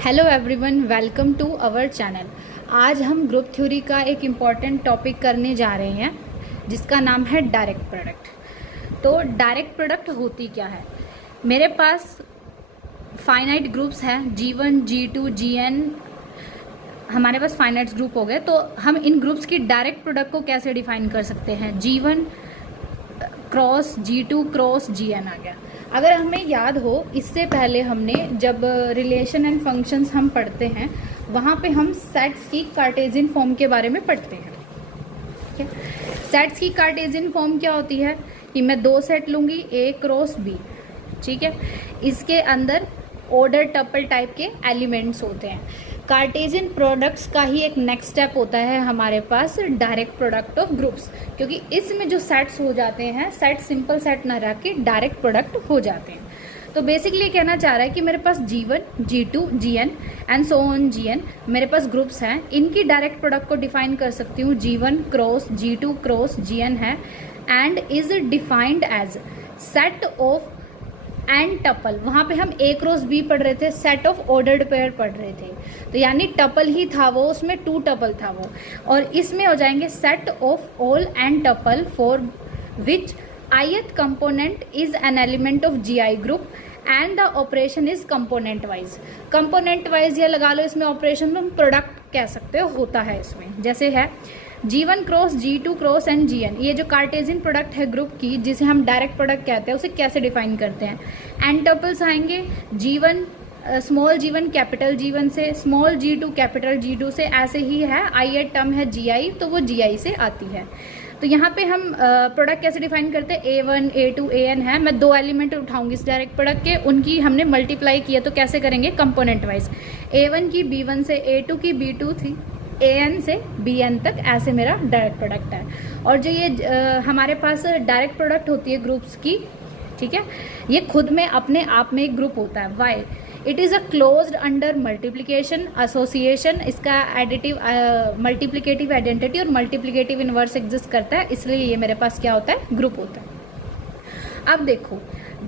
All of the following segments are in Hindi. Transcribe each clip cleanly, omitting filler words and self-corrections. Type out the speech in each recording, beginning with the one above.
Hello everyone, welcome to our channel. आज हम ग्रुप थ्योरी का एक इम्पॉर्टेंट टॉपिक करने जा रहे हैं जिसका नाम है डायरेक्ट प्रोडक्ट। तो डायरेक्ट प्रोडक्ट होती क्या है? मेरे पास फाइनाइट ग्रुप्स हैं G1, G2, Gn। हमारे पास फाइनाइट ग्रुप हो गए, तो हम इन ग्रुप्स की डायरेक्ट प्रोडक्ट को कैसे डिफाइन कर सकते हैं? G1 cross G2 cross Gn आ गया। अगर हमें याद हो, इससे पहले हमने जब रिलेशन एंड फंक्शंस हम पढ़ते हैं वहाँ पे हम सेट्स की कार्टेशियन फॉर्म के बारे में पढ़ते हैं। ठीक है, सेट्स की कार्टेशियन फॉर्म क्या होती है कि मैं दो सेट लूँगी A क्रॉस B। ठीक है, इसके अंदर ऑर्डर टपल टाइप के एलिमेंट्स होते हैं। कार्टेशियन प्रोडक्ट्स का ही एक नेक्स्ट स्टेप होता है हमारे पास डायरेक्ट प्रोडक्ट ऑफ ग्रुप्स, क्योंकि इसमें जो सेट्स हो जाते हैं, सेट सिंपल सेट ना रह के डायरेक्ट प्रोडक्ट हो जाते हैं। तो बेसिकली कहना चाह रहा है कि मेरे पास G1, G2, Gn and so on Gn मेरे पास ग्रुप्स हैं। इनकी डायरेक्ट प्रोडक्ट को डिफाइन कर सकती हूँ G1 cross G2 cross Gn है and is defined as set of n tuple. वहाँ पे हम A क्रॉस B पढ़ रहे थे, सेट ऑफ ऑर्डर्ड पेयर पढ़ रहे थे, तो यानी टपल ही था वो, उसमें 2 टपल था वो। और इसमें हो जाएंगे set of all and tuple for which ith component is an element of GI group and the operation is component wise. Component wise या लगा लो इसमें ऑपरेशन हम प्रोडक्ट कह सकते हो होता है इसमें। जैसे है G1 cross G2 cross and Gn, ये जो कार्टेशियन प्रोडक्ट है ग्रुप की जिसे हम डायरेक्ट प्रोडक्ट कहते हैं, उसे कैसे डिफाइन करते हैं? एंड टपल्स आएंगे G1 small G1 capital G1 से, स्मॉल G2 कैपिटल G2 से, ऐसे ही है। ith टर्म है GI, तो वो GI से आती है। तो यहाँ पे हम प्रोडक्ट कैसे डिफाइन करते हैं? A1 A2 An है। मैं 2 एलिमेंट उठाऊंगी इस डायरेक्ट प्रोडक्ट के, उनकी हमने मल्टीप्लाई किया, तो कैसे करेंगे? Component wise. A1 की B1 से, A2 की B2 थी, An से Bn तक, ऐसे मेरा डायरेक्ट प्रोडक्ट है। और जो ये हमारे पास डायरेक्ट प्रोडक्ट होती है ग्रुप्स की, ठीक है, ये खुद में अपने आप में एक ग्रुप होता है। Why? It is a closed under multiplication association. इसका एडिटिव मल्टीप्लिकेटिव आइडेंटिटी और मल्टीप्लिकेटिव इनवर्स एग्जिस्ट करता है, इसलिए ये मेरे पास क्या होता है? ग्रुप होता है। अब देखो,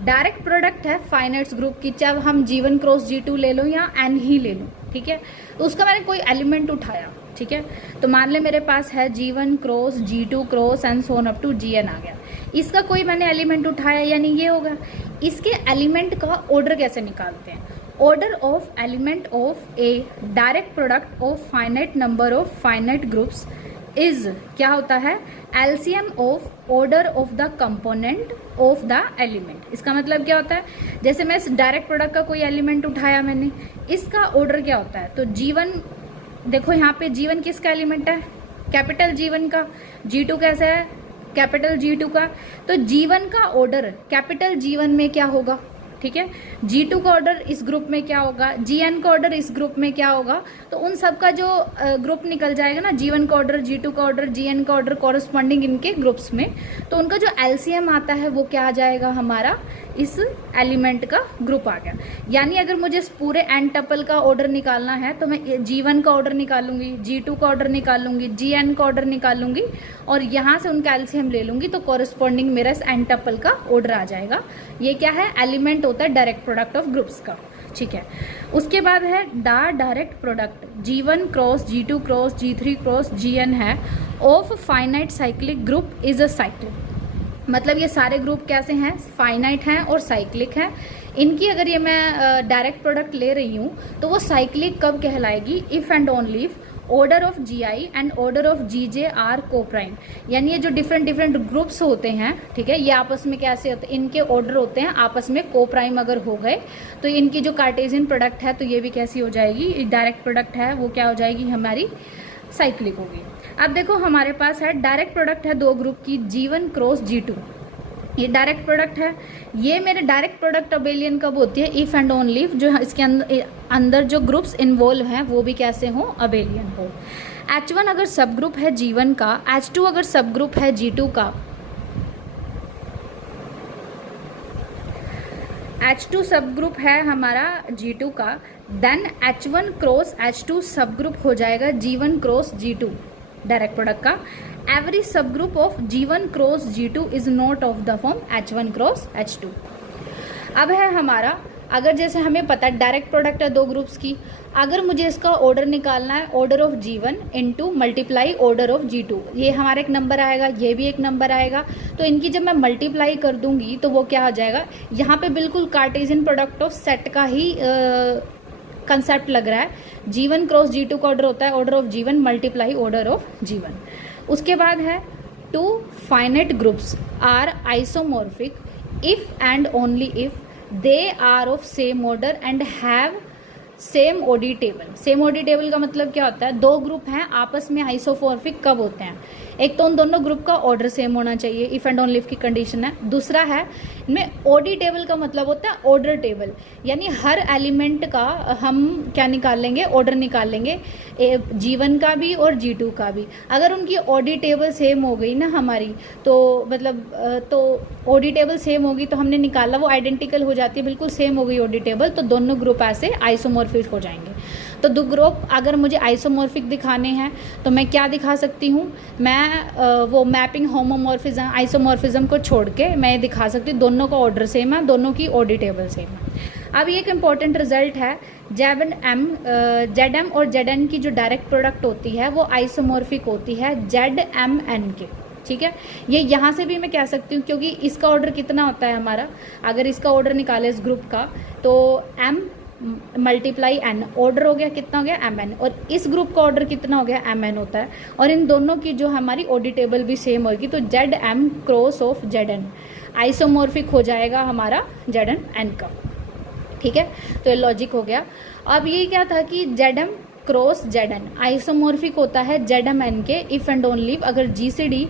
डायरेक्ट प्रोडक्ट है फाइनाइट्स ग्रुप की, चाहे हम G1 क्रॉस G2 ले लो या N ही ले लो, ठीक है। तो उसका मैंने कोई एलिमेंट उठाया, ठीक है, तो मान ले मेरे पास है G1 cross G2 cross and so on up to Gn आ गया। इसका कोई मैंने एलिमेंट उठाया, यानी ये होगा। इसके एलिमेंट का ऑर्डर कैसे निकालते हैं? Order of element of A direct product of finite number of finite groups is क्या होता है? LCM of order of the component of the element. इसका मतलब क्या होता है? जैसे मैं इस डायरेक्ट प्रोडक्ट का कोई एलिमेंट उठाया मैंने, इसका ऑर्डर क्या होता है? तो G1, देखो यहाँ पे G1 किसका एलिमेंट है? कैपिटल G1 का। G2 कैसे है? कैपिटल G2 का। तो G1 का ऑर्डर कैपिटल G1 में क्या होगा? ठीक है, G2 का ऑर्डर इस ग्रुप में क्या होगा? Gn का ऑर्डर इस ग्रुप में क्या होगा? तो उन सब का जो ग्रुप निकल जाएगा ना, G1 का ऑर्डर, G2 का ऑर्डर, Gn का ऑर्डर कॉरस्पॉन्डिंग इनके ग्रुप्स में, तो उनका जो एलसीएम आता है वो क्या आ जाएगा? हमारा इस एलिमेंट का ग्रुप आ गया। यानी अगर मुझे इस पूरे एन टपल का ऑर्डर निकालना है तो मैं G1 का ऑर्डर निकालूंगी, G2 का ऑर्डर निकालूंगी, Gn का ऑर्डर निकालूंगी और यहाँ से उनका एलसीएम ले लूंगी, तो कॉरस्पॉन्डिंग मेरा इस एन टपल का ऑर्डर आ जाएगा। ये क्या है? एलिमेंट होता है डायरेक्ट प्रोडक्ट ऑफ ग्रुप्स का, ठीक है। उसके बाद है direct product G1 cross G2 cross G3 cross Gn है of finite cyclic group is a cyclic. मतलब ये सारे ग्रुप कैसे हैं? फाइनाइट हैं और साइक्लिक हैं। इनकी अगर ये मैं डायरेक्ट प्रोडक्ट ले रही हूँ तो वो साइक्लिक कब कहलाएगी? If and only if order of GI and order of GJ are coprime. यानी ये जो डिफरेंट ग्रुप्स होते हैं, ठीक है, ये आपस में कैसे होते हैं? इनके ऑर्डर होते हैं आपस में कोप्राइम अगर हो गए तो इनकी जो कार्टेशियन प्रोडक्ट है तो ये भी कैसी हो जाएगी? डायरेक्ट प्रोडक्ट है वो क्या हो जाएगी? हमारी साइक्लिक होगी। अब देखो हमारे पास है डायरेक्ट प्रोडक्ट है 2 ग्रुप की, G1 क्रॉस G2। ये डायरेक्ट प्रोडक्ट है। ये मेरे डायरेक्ट प्रोडक्ट अबेलियन कब होती है? इफ़ एंड ओनली इफ जो इसके अंदर जो ग्रुप्स इन्वॉल्व हैं वो भी कैसे हो? अबेलियन हो। H1 अगर सब ग्रुप है G1 का, H2 अगर सब ग्रुप है G2 का, H2 सब ग्रुप है हमारा G2 का, देन H1 क्रॉस H2 सब ग्रुप हो जाएगा G1 cross G2 direct product का। एवरी सब group of G1 cross G2 is not of the form H1 cross H2। अब है हमारा अगर जैसे हमें पता है डायरेक्ट प्रोडक्ट है दो ग्रुप्स की, अगर मुझे इसका ऑर्डर निकालना है, order of G1 into multiply order of G2, ये हमारा एक नंबर आएगा, ये भी एक नंबर आएगा, तो इनकी जब मैं मल्टीप्लाई कर दूंगी तो वो क्या आ जाएगा, यहाँ पे बिल्कुल कार्टेशियन प्रोडक्ट ऑफ सेट का ही कंसेप्ट लग रहा है। G1 क्रॉस G2 का ऑर्डर होता है order of G1 multiply order of G1। उसके बाद है two finite groups are isomorphic if and only if they are of same order and have same OD table. Same OD table का मतलब क्या होता है, दो ग्रुप हैं आपस में आइसोमॉर्फिक कब होते हैं, एक तो उन दोनों ग्रुप का ऑर्डर सेम होना चाहिए, इफ एंड ओनली इफ की कंडीशन है। दूसरा है इनमें ओडी टेबल का मतलब होता है ऑर्डर टेबल, यानी हर एलिमेंट का हम क्या निकाल लेंगे, ऑर्डर निकाल लेंगे, G1 का भी और G2 का भी। अगर उनकी ओडी टेबल सेम हो गई ना हमारी, तो मतलब तो ओडी टेबल सेम होगी तो हमने निकाला वो आइडेंटिकल हो जाती है, बिल्कुल सेम हो गई ओडी टेबल, तो दोनों ग्रुप ऐसे आइसोमॉर्फिक हो जाएंगे। तो दो ग्रुप अगर मुझे आइसोमॉर्फिक दिखाने हैं तो मैं क्या दिखा सकती हूँ, मैं वो मैपिंग होमोमॉर्फिज्म आइसोमॉर्फिज्म को छोड़ के मैं दिखा सकती हूँ दोनों का ऑर्डर सेम है, दोनों की ओडी टेबल सेम है। अब ये एक इम्पॉर्टेंट रिजल्ट है, ZM और ZN की जो डायरेक्ट प्रोडक्ट होती है वो आइसोमॉर्फिक होती है ZMN के, ठीक है। ये यहाँ से भी मैं कह सकती हूँ क्योंकि इसका ऑर्डर कितना होता है हमारा, अगर इसका ऑर्डर निकाले इस ग्रुप का तो M मल्टीप्लाई N, ऑर्डर हो गया कितना हो गया MN, और इस ग्रुप का ऑर्डर कितना हो गया MN होता है, और इन दोनों की जो हमारी ओडी टेबल भी सेम होगी, तो ZM cross of ZN isomorphic हो जाएगा हमारा ZN का, ठीक है। तो ये लॉजिक हो गया। अब ये क्या था कि ZM क्रॉस ZN आइसोमॉर्फिक होता है ZMN के इफ एंड ओनली अगर GCD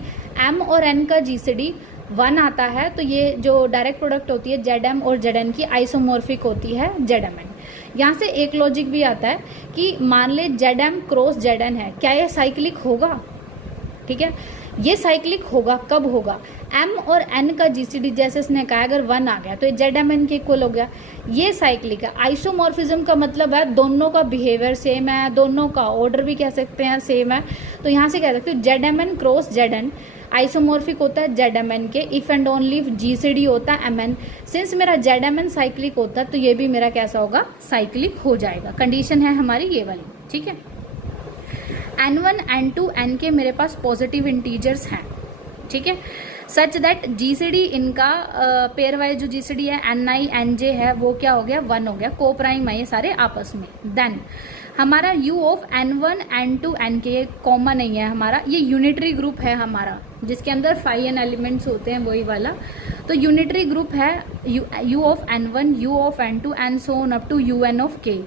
M और N का GCD 1 आता है, तो ये जो डायरेक्ट प्रोडक्ट होती है ZM और ZN की आइसोमॉर्फिक होती है ZMN। यहाँ से एक लॉजिक भी आता है कि मान ले ZM क्रॉस ZN है, क्या ये साइक्लिक होगा, ठीक है। ये साइक्लिक होगा, कब होगा, M और N का GCD जैसे इसने कहा अगर 1 आ गया तो ये ZMN के इक्वल हो गया, ये साइक्लिक है। आइसोमॉर्फिज्म का मतलब है दोनों का बिहेवियर सेम है, दोनों का ऑर्डर भी कह सकते हैं सेम है, तो यहाँ से कह सकते हो ZMN क्रॉस ZN आइसोमॉर्फिक होता है ZMN के if and only if GCD होता है MN। सिंस मेरा ZMN साइक्लिक होता है तो ये भी मेरा कैसा होगा, साइक्लिक हो जाएगा। कंडीशन है हमारी ये वाली, ठीक है। N1 N2 N के मेरे पास पॉजिटिव इंटीजर्स हैं, ठीक है, सच दैट GCD इनका पेयर वाइज जो GCD है Ni Nj है वो क्या हो गया, 1 हो गया, को प्राइम है ये सारे आपस में। देन हमारा U of N1 N2 N के ये कॉमन नहीं है हमारा, ये यूनिटरी ग्रुप है हमारा जिसके अंदर 5n एलिमेंट्स होते हैं वही वाला, तो यूनिटरी ग्रुप है U of N1 U of N2 and so on up to UN of K।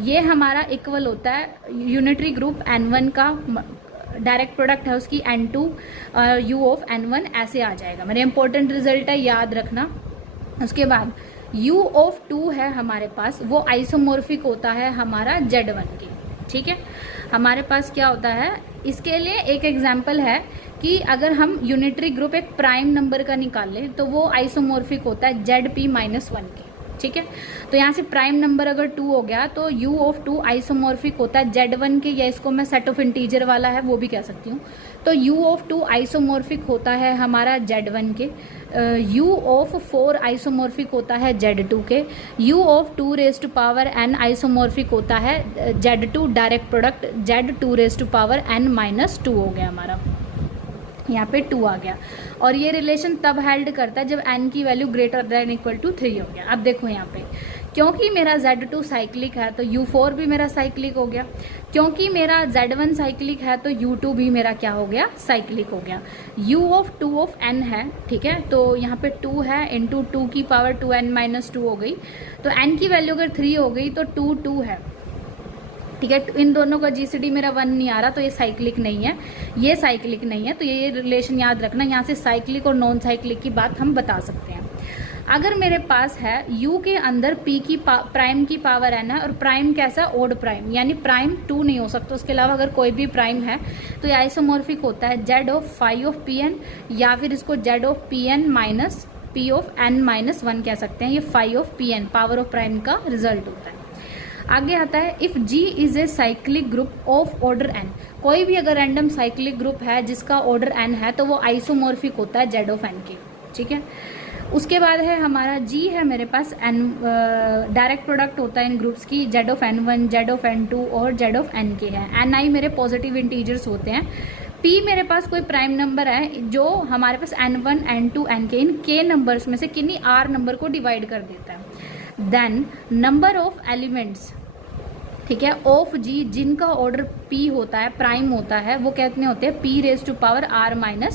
ये हमारा इक्वल होता है यूनिटरी ग्रुप N1 का डायरेक्ट प्रोडक्ट है उसकी N2 U ऑफ N1 ऐसे आ जाएगा। मेरे इंपॉर्टेंट रिजल्ट है, याद रखना। उसके बाद U ऑफ 2 है हमारे पास, वो आइसोमॉर्फिक होता है हमारा Z1 के, ठीक है। हमारे पास क्या होता है, इसके लिए एक एग्जांपल है कि अगर हम यूनिटरी ग्रुप एक प्राइम नंबर का निकाल लें तो वो आइसोमॉर्फिक होता है ZP-1 के, ठीक है। तो यहाँ से प्राइम नंबर अगर 2 हो गया तो U ऑफ 2 आइसोमॉर्फिक होता है Z1 के, या इसको मैं सेट ऑफ इंटीजर वाला है वो भी कह सकती हूँ। तो U ऑफ 2 आइसोमॉर्फिक होता है हमारा Z1 के, U ऑफ 4 आइसोमॉर्फिक होता है Z2 के, U of 2 raise to power N isomorphic होता है Z2 direct product Z2 raise to power N-2 हो गया हमारा, यहाँ पे 2 आ गया। और ये रिलेशन तब हेल्ड करता है जब n की value greater than equal to 3 हो गया। अब देखो यहाँ पे क्योंकि मेरा Z2 साइक्लिक है तो U4 भी मेरा साइक्लिक हो गया, क्योंकि मेरा Z1 साइक्लिक है तो U2 भी मेरा क्या हो गया, साइक्लिक हो गया। U ऑफ 2 ऑफ N है, ठीक है, तो यहाँ पे 2 है इंटू 2 की पावर 2n-2 हो गई, तो n की वैल्यू अगर 3 हो गई तो 2 है, ठीक है। इन दोनों का GCD मेरा 1 नहीं आ रहा तो ये साइक्लिक नहीं है, ये साइक्लिक नहीं है, तो ये रिलेशन याद रखना। यहाँ से साइक्लिक और नॉन साइक्लिक की बात हम बता सकते हैं। अगर मेरे पास है U के अंदर P की प्राइम की पावर n है, और प्राइम कैसा, ओड प्राइम, यानी प्राइम 2 नहीं हो सकता, उसके अलावा अगर कोई भी प्राइम है तो ये आइसोमॉर्फिक होता है Z ऑफ 5 ऑफ Pn, या फिर इसको Z of Pn minus P of n-1 कह सकते हैं। ये 5 of Pn power of prime का रिजल्ट होता है। आगे आता है if G is a cyclic group of order n, कोई भी अगर रैंडम साइक्लिक ग्रुप है जिसका ऑर्डर n है तो वो आइसोमॉर्फिक होता है Z ऑफ n के, ठीक है। उसके बाद है हमारा जी है मेरे पास एन, डायरेक्ट प्रोडक्ट होता है इन ग्रुप्स की Z of N1, Z of N2 और जेड ऑफ Nk है। Ni मेरे पॉजिटिव इंटीजर्स होते हैं। P मेरे पास कोई प्राइम नंबर है जो हमारे पास N1, N2, Nk इन k नंबर्स में से किन्हीं r नंबर को डिवाइड कर देता है। देन नंबर ऑफ एलिमेंट्स, ठीक है, ऑफ जी जिनका ऑर्डर p होता है, प्राइम होता है, वो कितने होते हैं, p⁻r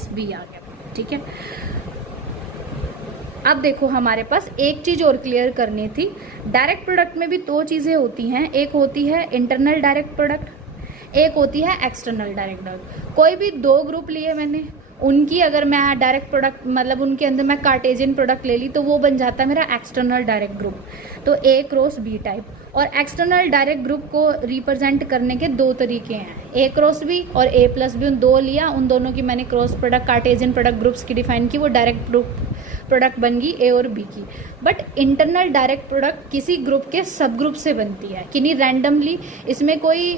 - b आ गया। ठीक है, अब देखो हमारे पास एक चीज और क्लियर करनी थी। डायरेक्ट प्रोडक्ट में भी दो चीजें होती हैं, एक होती है इंटरनल डायरेक्ट प्रोडक्ट, एक होती है एक्सटर्नल डायरेक्ट प्रोडक्ट। कोई भी दो ग्रुप लिए मैंने, उनकी अगर मैं डायरेक्ट प्रोडक्ट मतलब उनके अंदर मैं कार्टेशियन प्रोडक्ट ले ली तो वो बन जाता है मेरा एक्सटर्नल डायरेक्ट ग्रुप, तो A क्रॉस B टाइप। और एक्सटर्नल डायरेक्ट ग्रुप को रिप्रेजेंट करने के दो तरीके हैं, A क्रॉस B और A+B। उन दो लिया, उन दोनों की मैंने cross product Cartesian product groups की डिफाइन की, वो डायरेक्ट ग्रुप प्रोडक्ट बन गई A और B की। बट इंटरनल डायरेक्ट प्रोडक्ट किसी ग्रुप के सब ग्रुप से बनती है, किन्हीं रैंडमली, इसमें कोई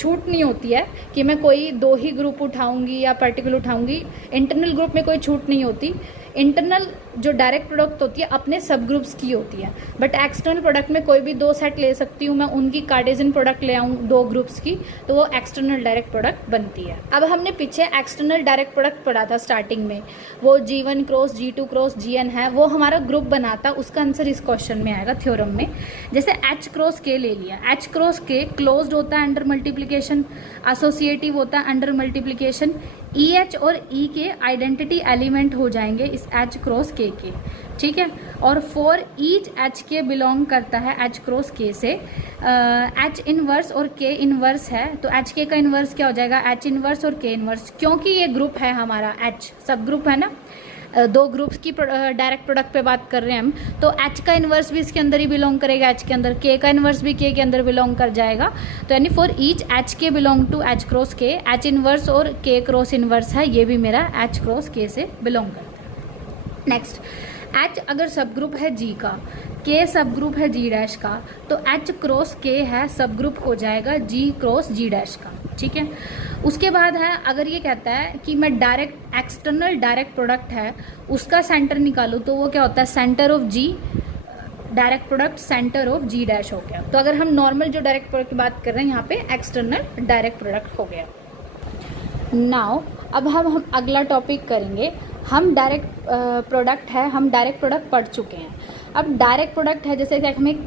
छूट नहीं होती है कि मैं कोई दो ही ग्रुप उठाऊंगी या पर्टिकुलर उठाऊंगी। इंटरनल ग्रुप में कोई छूट नहीं होती। इंटरनल जो डायरेक्ट प्रोडक्ट होती है अपने सब ग्रुप्स की होती है, बट एक्सटर्नल प्रोडक्ट में कोई भी दो सेट ले सकती हूँ मैं, उनकी कार्टेशियन प्रोडक्ट ले आऊँ दो ग्रुप्स की, तो वो एक्सटर्नल डायरेक्ट प्रोडक्ट बनती है। अब हमने पीछे एक्सटर्नल डायरेक्ट प्रोडक्ट पढ़ा था स्टार्टिंग में, वो G1 cross G2 cross Gn है, वो हमारा ग्रुप बनाता, उसका आंसर इस क्वेश्चन में आएगा थ्योरम में। जैसे H क्रॉस K ले लिया, H क्रॉस K क्लोज्ड होता है अंडर मल्टीप्लीकेशन, एसोसिएटिव होता है अंडर मल्टीप्लीकेशन। EH और E के आइडेंटिटी एलिमेंट हो जाएंगे इस H क्रॉस K के, ठीक है। और for each H K belong करता है H क्रॉस K से। H इनवर्स और K इनवर्स है, तो H K का इनवर्स क्या हो जाएगा, H इनवर्स और K इनवर्स। क्योंकि ये ग्रुप है हमारा H, सब ग्रुप है ना, दो ग्रुप्स की डायरेक्ट प्रोडक्ट पे बात कर रहे हैं हम, तो H का इन्वर्स भी इसके अंदर ही बिलोंग करेगा, H के अंदर। K का इन्वर्स भी K के अंदर बिलोंग कर जाएगा। तो यानी for each H K belong to H cross K, H inverse और K क्रॉस इन्वर्स है, ये भी मेरा H क्रॉस K से बिलोंग करता है। नेक्स्ट, H अगर सब ग्रुप है G का, K सब ग्रुप है G डैश का, तो H क्रॉस K है सब ग्रुप हो जाएगा G क्रॉस G डैश का, ठीक है। उसके बाद है, अगर ये कहता है कि मैं डायरेक्ट एक्सटर्नल डायरेक्ट प्रोडक्ट है उसका सेंटर निकालूं, तो वो क्या होता है, centre of G direct product centre of G dash हो गया। तो अगर हम नॉर्मल जो डायरेक्ट प्रोडक्ट की बात कर रहे हैं, यहाँ पे एक्सटर्नल डायरेक्ट प्रोडक्ट हो गया। नाउ अब हम अगला टॉपिक करेंगे। हम डायरेक्ट प्रोडक्ट है, हम डायरेक्ट प्रोडक्ट पढ़ चुके हैं। अब डायरेक्ट प्रोडक्ट है, जैसे कि हमें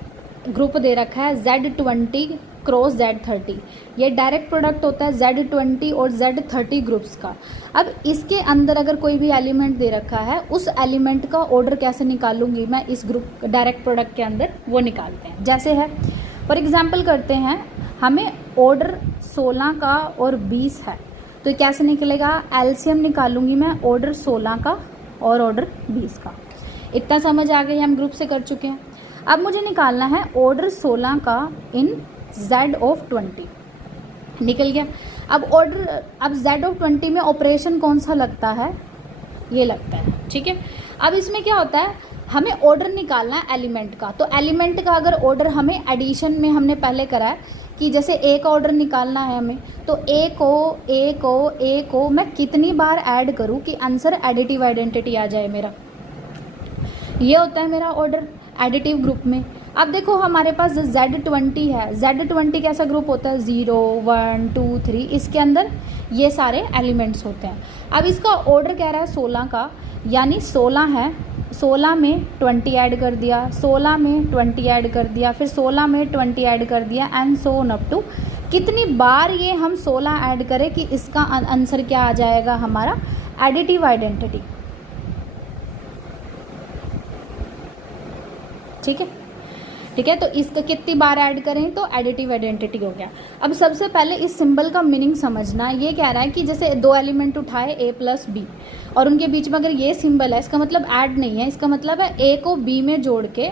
ग्रुप दे रखा है Z20 क्रॉस Z30, ये डायरेक्ट प्रोडक्ट होता है Z20 और Z30 ग्रुप्स का। अब इसके अंदर अगर कोई भी एलिमेंट दे रखा है, उस एलिमेंट का ऑर्डर कैसे निकालूंगी मैं इस ग्रुप डायरेक्ट प्रोडक्ट के अंदर, वो निकालते हैं। जैसे है फॉर एग्जांपल करते हैं, हमें ऑर्डर 16 का और 20 है, तो कैसे निकलेगा, एलसीएम निकालूंगी मैं ऑर्डर 16 का और ऑर्डर 20 का। इतना समझ आ गई, हम ग्रुप से कर चुके हैं। अब मुझे निकालना है ऑर्डर 16 का इन Z ऑफ 20, निकल गया। अब Z ऑफ 20 में ऑपरेशन कौन सा लगता है, ये लगता है, ठीक है। अब इसमें क्या होता है, हमें ऑर्डर निकालना है एलिमेंट का, तो एलिमेंट का अगर ऑर्डर हमें एडिशन में हमने पहले करा है कि जैसे A का ऑर्डर निकालना है हमें, तो A को मैं कितनी बार ऐड करूं कि आंसर एडिटिव आइडेंटिटी आ जाए मेरा, ये होता है मेरा ऑर्डर एडिटिव ग्रुप में। अब देखो हमारे पास Z20 है, Z20 कैसा ग्रुप होता है, 0 1 2 3, इसके अंदर ये सारे एलिमेंट्स होते हैं। अब इसका ऑर्डर कह रहा है 16 का, यानी 16 है, 16 में 20 ऐड कर दिया, 16 में 20 ऐड कर दिया, फिर 16 में 20 ऐड कर दिया, and so on up to कितनी बार ये हम 16 ऐड करें कि इसका आंसर क्या आ जाएगा हमारा एडिटिव आइडेंटिटी, ठीक है। ठीक है, तो इसका कितनी बार ऐड करें तो एडिटिव आइडेंटिटी हो गया। अब सबसे पहले इस सिंबल का मीनिंग समझना। ये कह रहा है कि जैसे दो एलिमेंट उठाए A प्लस B और उनके बीच में अगर ये सिंबल है, इसका मतलब ऐड नहीं है, इसका मतलब है A को B में जोड़ के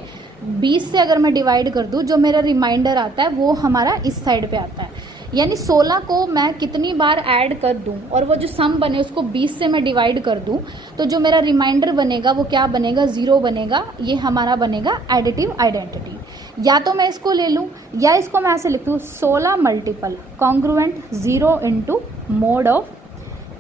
20 से अगर मैं डिवाइड कर दूं, जो मेरा रिमाइंडर आता है वो हमारा इस साइड पे आता है। यानी 16 को मैं कितनी बार ऐड कर दूं और वो जो सम बने उसको 20 से मैं डिवाइड कर दूं, तो जो मेरा रिमाइंडर बनेगा वो क्या बनेगा, 0 बनेगा। ये हमारा बनेगा एडिटिव आइडेंटिटी। या तो मैं इसको ले लूं या इसको मैं ऐसे लिख दूं, 16 multiple congruent 0 into mode of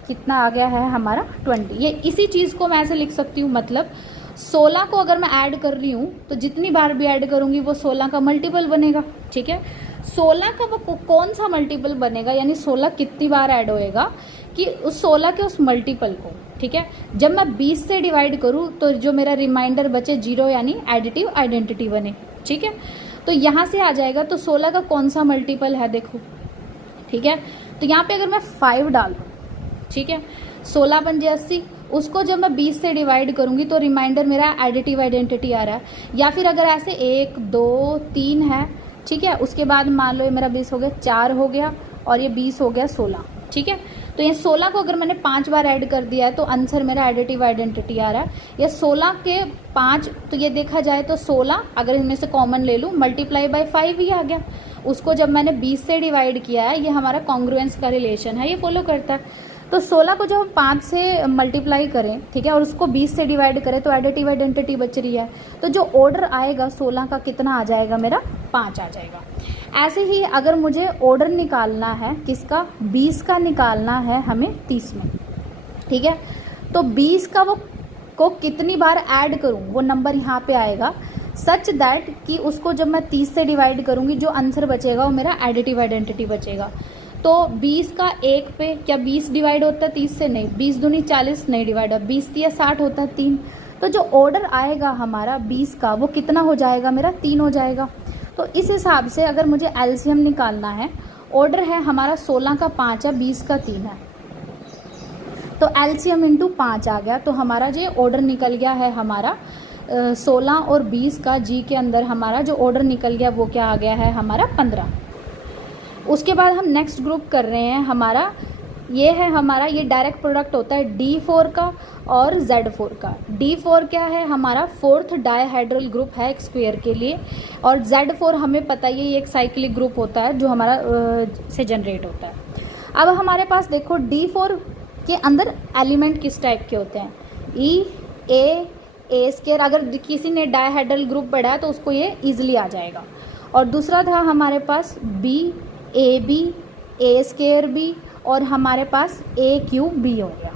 कितना आ गया है हमारा 20। ये इसी चीज़ को मैं ऐसे लिख सकती हूँ, मतलब 16 को अगर मैं ऐड कर रही हूँ तो जितनी बार भी ऐड करूँगी वो 16 का मल्टीपल बनेगा। ठीक है, 16 का वो कौन सा मल्टीपल बनेगा, यानी 16 कितनी बार ऐड होएगा कि उस 16 के उस मल्टीपल को। ठीक है, जब मैं 20 से डिवाइड करूँ तो जो मेरा रिमाइंडर बचे 0 यानी एडिटिव आइडेंटिटी बने। ठीक है, तो यहाँ से आ जाएगा तो 16 का कौन सा मल्टीपल है देखो। ठीक है, तो यहाँ पे अगर मैं 5 डाल दूँ, ठीक है, 16 पंजे 80, उसको जब मैं 20 से डिवाइड करूँगी तो रिमाइंडर मेरा एडिटिव आइडेंटिटी आ रहा है। या फिर अगर ऐसे 1 2 3 है, ठीक है, उसके बाद मान लो ये मेरा 20 हो गया, 4 हो गया और ये 20 हो गया 16। ठीक है, तो ये 16 को अगर मैंने 5 बार ऐड कर दिया है तो आंसर मेरा एडिटिव आइडेंटिटी आ रहा है। ये 16 के 5, तो ये देखा जाए तो 16 अगर इनमें से कॉमन ले लूँ मल्टीप्लाई बाय 5 ही आ गया। उसको जब मैंने 20 से डिवाइड किया है, ये हमारा कॉन्ग्रुएंस का रिलेशन है, ये फॉलो करता है। तो 16 को जब हम 5 से मल्टीप्लाई करें, ठीक है, और उसको 20 से डिवाइड करें तो एडिटिव आइडेंटिटी बच रही है। तो जो ऑर्डर आएगा 16 का कितना आ जाएगा, मेरा 5 आ जाएगा। ऐसे ही अगर मुझे ऑर्डर निकालना है किसका, 20 का निकालना है हमें 30 में। ठीक है, तो 20 का वो को कितनी बार ऐड करूं वो नंबर यहाँ पे आएगा, सच दैट कि उसको जब मैं 30 से डिवाइड करूँगी जो आंसर बचेगा वो मेरा एडिटिव आइडेंटिटी बचेगा। तो 20 का 1 पे क्या 20 डिवाइड होता है 30 से, नहीं, 20 दूनी 40 नहीं डिवाइड होता, 20 या 60 होता है 3। तो जो ऑर्डर आएगा हमारा 20 का वो कितना हो जाएगा, मेरा 3 हो जाएगा। तो इस हिसाब से अगर मुझे एलसीएम निकालना है, ऑर्डर है हमारा 16 का 5 है, 20 का 3 है, तो एलसीएम इंटू 5 आ गया। तो हमारा जो ऑर्डर निकल गया है हमारा 16 और 20 का, जी के अंदर हमारा जो ऑर्डर निकल गया वो क्या आ गया है हमारा 15। उसके बाद हम नेक्स्ट ग्रुप कर रहे हैं, हमारा ये है हमारा, ये डायरेक्ट प्रोडक्ट होता है D4 का और Z4 का। D4 क्या है, हमारा 4th डायहाइड्रल ग्रुप है एक स्क्वायर के लिए, और Z4 हमें पता ही है ये एक साइक्लिक ग्रुप होता है जो हमारा से जनरेट होता है। अब हमारे पास देखो D4 के अंदर एलिमेंट किस टाइप के होते हैं, A स्क्वायर, अगर किसी ने डायहाइड्रल ग्रुप पढ़ा है तो उसको ये ईजिली आ जाएगा। और दूसरा था हमारे पास AB A स्क्वायर B, और हमारे पास AQB हो गया।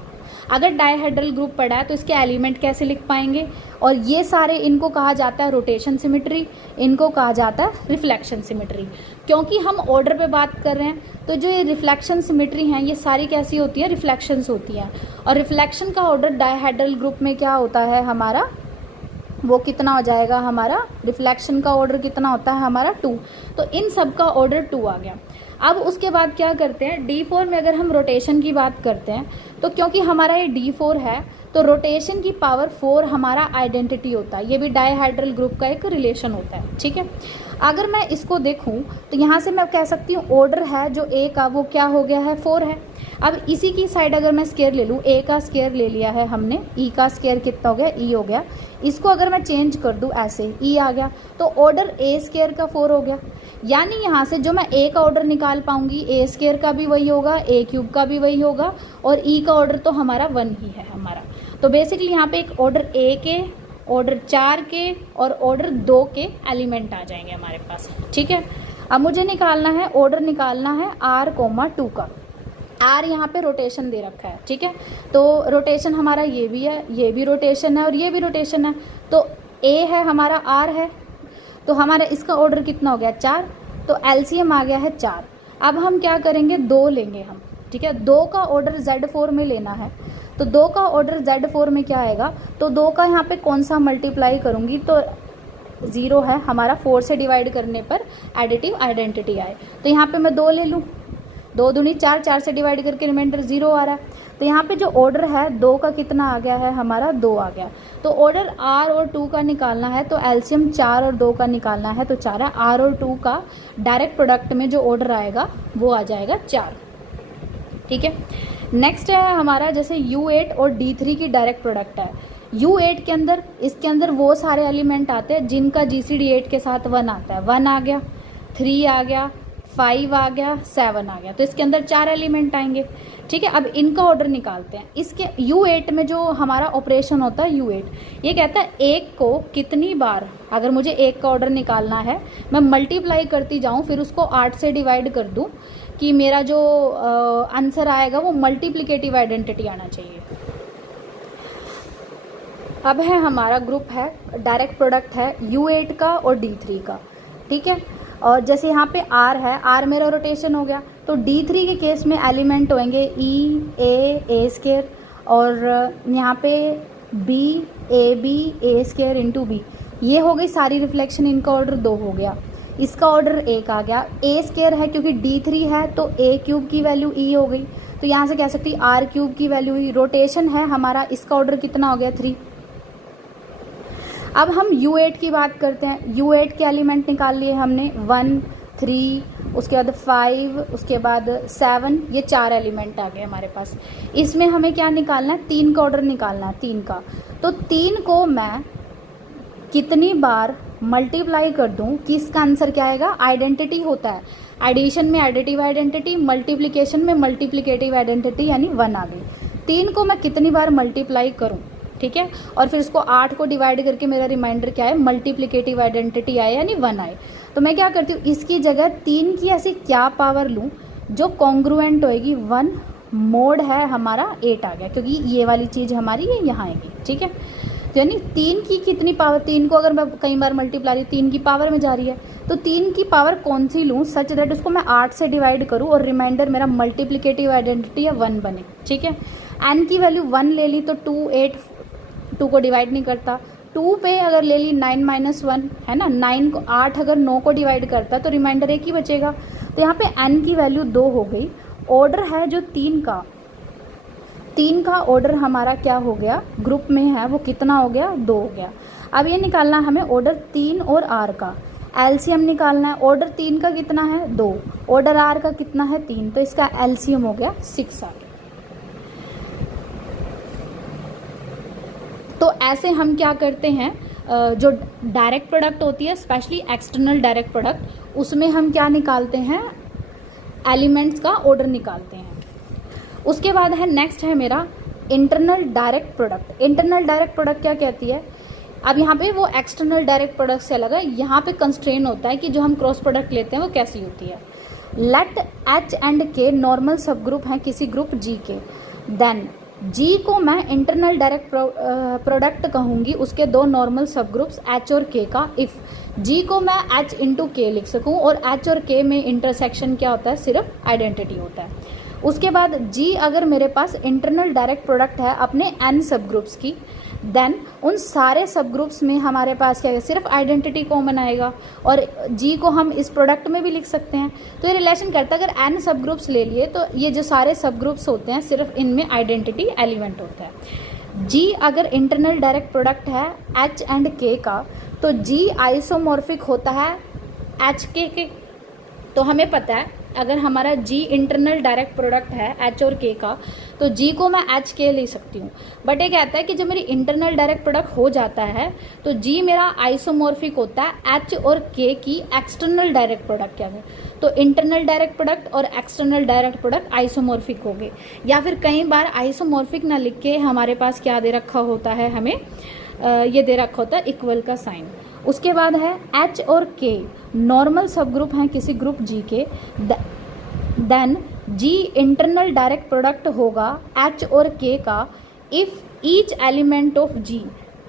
अगर डायहाइड्रल ग्रुप पढ़ा है तो इसके एलिमेंट कैसे लिख पाएंगे, और ये सारे, इनको कहा जाता है रोटेशन सिमेट्री, इनको कहा जाता है रिफ्लेक्शन सिमेट्री। क्योंकि हम ऑर्डर पे बात कर रहे हैं तो जो ये रिफ्लेक्शन सिमेट्री हैं ये सारी कैसी होती है, रिफ्लेक्शंस होती हैं। और रिफ्लेक्शन का ऑर्डर डायहाइड्रल ग्रुप में क्या होता है हमारा, वो कितना हो जाएगा हमारा, रिफ्लेक्शन का ऑर्डर कितना होता है हमारा 2। तो इन सब का ऑर्डर 2 आ गया। अब उसके बाद क्या करते हैं, D4 में अगर हम रोटेशन की बात करते हैं तो क्योंकि हमारा ये D4 है तो रोटेशन की पावर 4 हमारा आइडेंटिटी होता है। ये भी डायहाइड्रल ग्रुप का एक रिलेशन होता है। ठीक है, अगर मैं इसको देखूं तो यहाँ से मैं कह सकती हूँ ऑर्डर है जो A का वो क्या हो गया है 4 है। अब इसी की साइड अगर मैं स्क्वायर ले लूँ, A का स्क्वायर ले लिया है हमने, E का स्क्वायर कितना हो गया, E हो गया। इसको अगर मैं चेंज कर दूँ ऐसे, E आ गया, तो ऑर्डर A स्क्वायर का 4 हो गया। यानी यहाँ से जो मैं A का ऑर्डर निकाल पाऊंगी, A स्क्वायर का भी वही होगा, A क्यूब का भी वही होगा, और E का ऑर्डर तो हमारा 1 ही है हमारा। तो बेसिकली यहाँ पे एक ऑर्डर A के, ऑर्डर 4 के और ऑर्डर 2 के एलिमेंट आ जाएंगे हमारे पास। ठीक है, अब मुझे निकालना है, ऑर्डर निकालना है R, 2 का। R यहाँ पे रोटेशन दे रखा है। ठीक है, तो रोटेशन हमारा ये भी है, ये भी रोटेशन है और ये भी रोटेशन है। तो A है हमारा, R है, तो हमारा इसका ऑर्डर कितना हो गया 4, तो एलसीएम आ गया है 4। अब हम क्या करेंगे, 2 लेंगे हम। ठीक है, 2 का ऑर्डर Z4 में लेना है, तो 2 का ऑर्डर Z4 में क्या आएगा, तो 2 का यहाँ पे कौन सा मल्टीप्लाई करूँगी तो 0 है हमारा, 4 से डिवाइड करने पर एडिटिव आइडेंटिटी आए। तो यहाँ पे मैं 2 ले लूँ, 2 दूनी 4, 4 से डिवाइड करके रिमाइंडर 0 आ रहा है। तो यहाँ पे जो ऑर्डर है 2 का कितना आ गया है हमारा, 2 आ गया। तो ऑर्डर R और 2 का निकालना है तो एलसीएम 4 और 2 का निकालना है तो 4 है। R और 2 का डायरेक्ट प्रोडक्ट में जो ऑर्डर आएगा वो आ जाएगा 4। ठीक है, नेक्स्ट है हमारा जैसे U8 और D3 की डायरेक्ट प्रोडक्ट है। U8 के अंदर, इसके अंदर वो सारे एलिमेंट आते हैं जिनका GCD 8 के साथ 1 आता है। 1 आ गया, 3 आ गया, 5 आ गया, 7 आ गया, तो इसके अंदर 4 एलिमेंट आएंगे। ठीक है, अब इनका ऑर्डर निकालते हैं। इसके U8 में जो हमारा ऑपरेशन होता है U8, ये कहता है एक को कितनी बार, अगर मुझे एक का ऑर्डर निकालना है, मैं मल्टीप्लाई करती जाऊँ, फिर उसको 8 से डिवाइड कर दूँ, कि मेरा जो आंसर आएगा वो मल्टीप्लिकेटिव आइडेंटिटी आना चाहिए। अब है हमारा ग्रुप है, डायरेक्ट प्रोडक्ट है U8 का और D3 का। ठीक है, और जैसे यहाँ पे R है, R मेरा रोटेशन हो गया, तो D3 के केस में एलिमेंट होंगे A स्केयर, और यहाँ पे A स्केयर इंटू B। ये हो गई सारी रिफ्लेक्शन, इनका ऑर्डर 2 हो गया, इसका ऑर्डर 1 आ गया। A स्केयर है क्योंकि D3 है, तो A क्यूब की वैल्यू E हो गई, तो यहाँ से कह सकती R क्यूब की वैल्यू E। रोटेशन है हमारा, इसका ऑर्डर कितना हो गया 3। अब हम U8 की बात करते हैं। U8 के एलिमेंट निकाल लिए हमने, 1 3, उसके बाद 5, उसके बाद 7, ये 4 एलिमेंट आ गए हमारे पास। इसमें हमें क्या निकालना है, 3 का ऑर्डर निकालना है, 3 का। तो 3 को मैं कितनी बार मल्टीप्लाई कर दूं कि इसका आंसर क्या आएगा, आइडेंटिटी होता है। एडिशन में एडिटिव आइडेंटिटी, मल्टीप्लिकेशन में मल्टीप्लिकेटिव आइडेंटिटी, यानी 1 आ गई। 3 को मैं कितनी बार मल्टीप्लाई करूं, ठीक है, और फिर इसको 8 को डिवाइड करके मेरा रिमाइंडर क्या है, मल्टीप्लिकेटिव आइडेंटिटी आए, यानी 1 आए। तो मैं क्या करती हूँ, इसकी जगह 3 की ऐसी क्या पावर लूँ जो कॉन्ग्रुएंट होएगी, 1 मोड है हमारा 8 आ गया, क्योंकि ये वाली चीज़ हमारी ये यहाँ आएगी। ठीक है, तो यानी 3 की कितनी पावर, 3 को अगर मैं कई बार मल्टीप्लाई, 3 की पावर में जा रही है, तो 3 की पावर कौन सी लूँ सच दैट उसको मैं 8 से डिवाइड करूँ और रिमाइंडर मेरा मल्टीप्लिकेटिव आइडेंटिटी या 1 बने। ठीक है, n की वैल्यू 1 ले ली तो 2 8, 2 को डिवाइड नहीं करता। 2 पे अगर ले ली 9 - 1 है ना, 9 को 8 अगर 9 को डिवाइड करता तो रिमाइंडर 1 ही बचेगा। तो यहाँ पे n की वैल्यू 2 हो गई। ऑर्डर है जो 3 का ऑर्डर हमारा क्या हो गया, ग्रुप में है वो कितना हो गया, 2 हो गया। अब ये निकालना हमें ऑर्डर 3 और R का, एलसीएम निकालना है। ऑर्डर 3 का कितना है, 2, ऑर्डर R का कितना है, 3, तो इसका एलसीएम हो गया 6 आ गया। तो ऐसे हम क्या करते हैं, जो डायरेक्ट प्रोडक्ट होती है, स्पेशली एक्सटर्नल डायरेक्ट प्रोडक्ट, उसमें हम क्या निकालते हैं, एलिमेंट्स का ऑर्डर निकालते हैं। उसके बाद है नेक्स्ट है मेरा internal direct product. Internal direct product क्या कहती है, अब यहाँ पे वो एक्सटर्नल डायरेक्ट प्रोडक्ट से अलग है। यहाँ पे कंस्ट्रेन होता है कि जो हम क्रॉस प्रोडक्ट लेते हैं वो कैसी होती है। Let H and K normal subgroup हैं किसी ग्रुप G के, देन G को मैं इंटरनल डायरेक्ट प्रोडक्ट कहूँगी उसके 2 नॉर्मल सब ग्रुप्स H और K का, इफ़ G को मैं H इंटू K लिख सकूँ, और H और K में इंटरसेक्शन क्या होता है, सिर्फ आइडेंटिटी होता है। उसके बाद G अगर मेरे पास इंटरनल डायरेक्ट प्रोडक्ट है अपने n सब ग्रुप्स की, देन उन सारे सब ग्रुप्स में हमारे पास क्या है, सिर्फ आइडेंटिटी कॉमन आएगा, और G को हम इस प्रोडक्ट में भी लिख सकते हैं। तो ये रिलेशन करता है, अगर n सब ग्रुप्स ले लिए तो ये जो सारे सब ग्रुप्स होते हैं सिर्फ इनमें आइडेंटिटी एलिमेंट होता है। G अगर इंटरनल डायरेक्ट प्रोडक्ट है H एंड K का, तो G आइसोमॉर्फिक होता है H के। तो हमें पता है अगर हमारा G इंटरनल डायरेक्ट प्रोडक्ट है H और K का, तो G को मैं H K ले सकती हूँ। बट ये कहता है कि जब मेरी इंटरनल डायरेक्ट प्रोडक्ट हो जाता है तो G मेरा आइसोमॉर्फिक होता है H और K की एक्सटर्नल डायरेक्ट प्रोडक्ट क्या है। तो इंटरनल डायरेक्ट प्रोडक्ट और एक्सटर्नल डायरेक्ट प्रोडक्ट आइसोमॉर्फिक हो गए, या फिर कई बार आइसोमॉर्फिक ना लिख के हमारे पास क्या दे रखा होता है, हमें ये दे रखा होता है इक्वल का साइन। उसके बाद है H और K नॉर्मल सब ग्रुप हैं किसी ग्रुप G के, then G internal direct product होगा H और K का if each element of G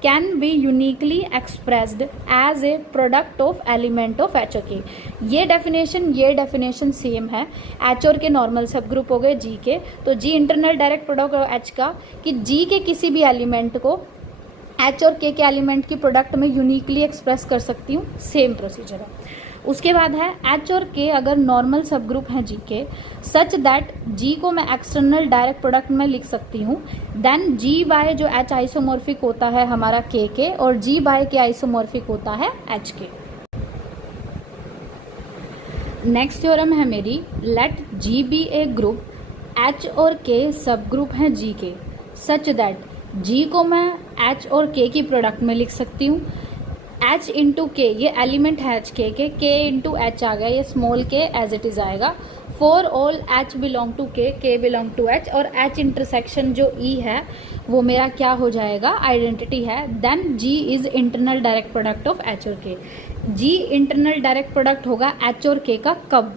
can be uniquely expressed as a product of element of H और K। ये डेफिनेशन सेम है। H और K नॉर्मल सब ग्रुप हो गए G के, तो G internal direct product H का कि G के किसी भी एलिमेंट को H और K के एलिमेंट की प्रोडक्ट में यूनिकली एक्सप्रेस कर सकती हूँ, सेम प्रोसीजर है। उसके बाद है H और K अगर नॉर्मल सब ग्रुप हैं G के, सच दैट G को मैं एक्सटर्नल डायरेक्ट प्रोडक्ट में लिख सकती हूँ, देन G बाय जो H आइसोमॉर्फिक होता है हमारा K के, और G बाय K आइसोमॉर्फिक होता है H के। नेक्स्ट थ्योरम है मेरी, लेट G बी ए ग्रुप H और K सब ग्रुप हैं G के, सच दैट G को मैं H और K की प्रोडक्ट में लिख सकती हूँ, H इंटू के, ये एलिमेंट है एच के इंटू एच आ गया, ये small k as it is आएगा। For all H belong to K belong to H, और H इंटरसेक्शन जो E है वो मेरा क्या हो जाएगा, आइडेंटिटी है। Then G is internal direct product of H और K। G internal direct product होगा H और K का कब,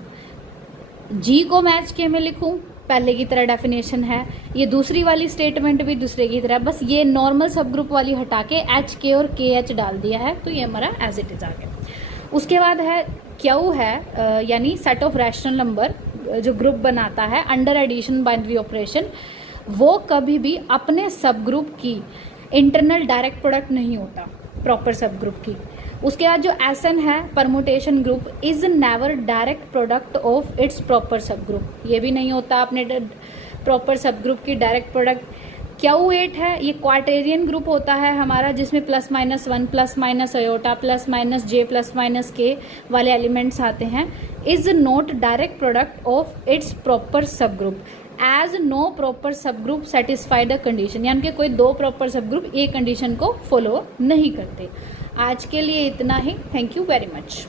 G को मैं HK में लिखूं, पहले की तरह डेफिनेशन है, ये दूसरी वाली स्टेटमेंट भी दूसरे की तरह, बस ये नॉर्मल सब ग्रुप वाली हटा के HK और KH डाल दिया है, तो ये हमारा एज इट इज आ गया। उसके बाद है Q है, यानी सेट ऑफ रैशनल नंबर जो ग्रुप बनाता है अंडर एडिशन बाइनरी ऑपरेशन, वो कभी भी अपने सब ग्रुप की इंटरनल डायरेक्ट प्रोडक्ट नहीं होता प्रॉपर सब ग्रुप की। उसके बाद जो SN है permutation group, is never direct product of its proper सब ग्रुप, ये भी नहीं होता अपने प्रॉपर सब ग्रुप की डायरेक्ट प्रोडक्ट। Q8 है, ये क्वार्टेरियन ग्रुप होता है हमारा, जिसमें +-1 ± अयोटा +-j +-k वाले एलिमेंट्स आते हैं। Is not direct product of its proper सब ग्रुप एज नो प्रॉपर सब ग्रुप सेटिस्फाइड अ कंडीशन, यानी कि कोई दो प्रॉपर सब ग्रुप ये कंडीशन को फॉलो नहीं करते। आज के लिए इतना ही, थैंक यू वेरी मच।